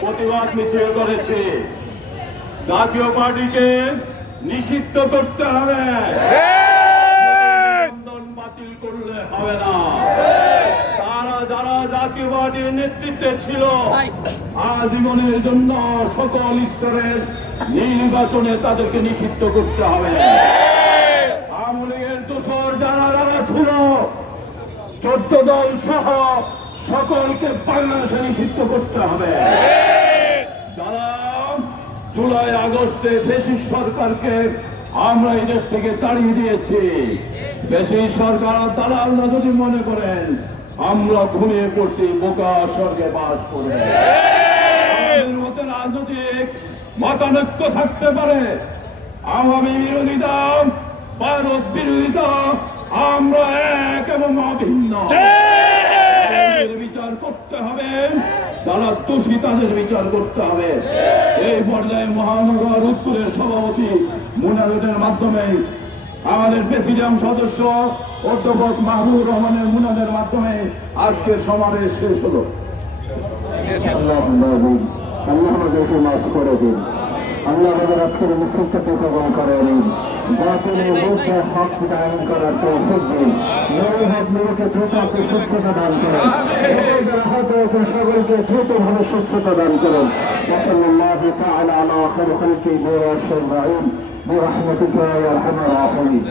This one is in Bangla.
প্রতিবাদ মিছিল করেছে। জাতীয় পার্টিকে নিষিদ্ধ করতে হবে। বাতিল করলে হবে না। তারা যারা জাতীয় পার্টির নেতৃত্বে ছিল আজীবনের জন্য সকল স্তরের নির্বাচনে তাদেরকে নিষিদ্ধ করতে হবে। আওয়ামী লীগের দোষর যারা যারা ছিল চোদ্দ দল সহ সকলকে বাংলাদেশে নিষিদ্ধ করতে হবে। জুলাই, আগস্টে ফেসিস সরকারকে আমরা এই দেশ থেকে তাড়িয়ে দিয়েছি। ফেসিস সরকার আর দালালরা যদি মনে করেন, আমরা ঘুমিয়ে পড়ছি, বোকা স্বর্গে বাস আমাদের মধ্যে রাজনৈতিক মতানৈক্য থাকতে পারে। আওয়ামী বিরোধিতা ভারত বিরোধিতা আমরা এক এবং অভিন্ন। করতে হবে। যারা দোষী তাদের বিচার করতে হবে। এই পর্যায়ে মহানগর উত্তরের সভাপতি মুনাদের মাধ্যমে আমাদের প্রেসিডিয়াম সদস্য অধ্যাপক মাহবুব রহমানের মুনাদের মাধ্যমে আজকের সমাবেশ শেষ হলো। আল্লাহ আমাদেরকে মাফ করে দিন। আল্লাহ আমাদের আজকের মিছিলটাকে কবল করে। باطل روح को हक प्रदान करा तौफीक दे मेरे हक मेरे के द्रुत आपको सुस्थ प्रदान करो मेरे हक और सकल के द्रुत भावे सुस्थ प्रदान करो वसल्लल्लाहु तआला अला खैर खल्की नूर अल-शर्माइन برحمتك يا ارحم الراحمين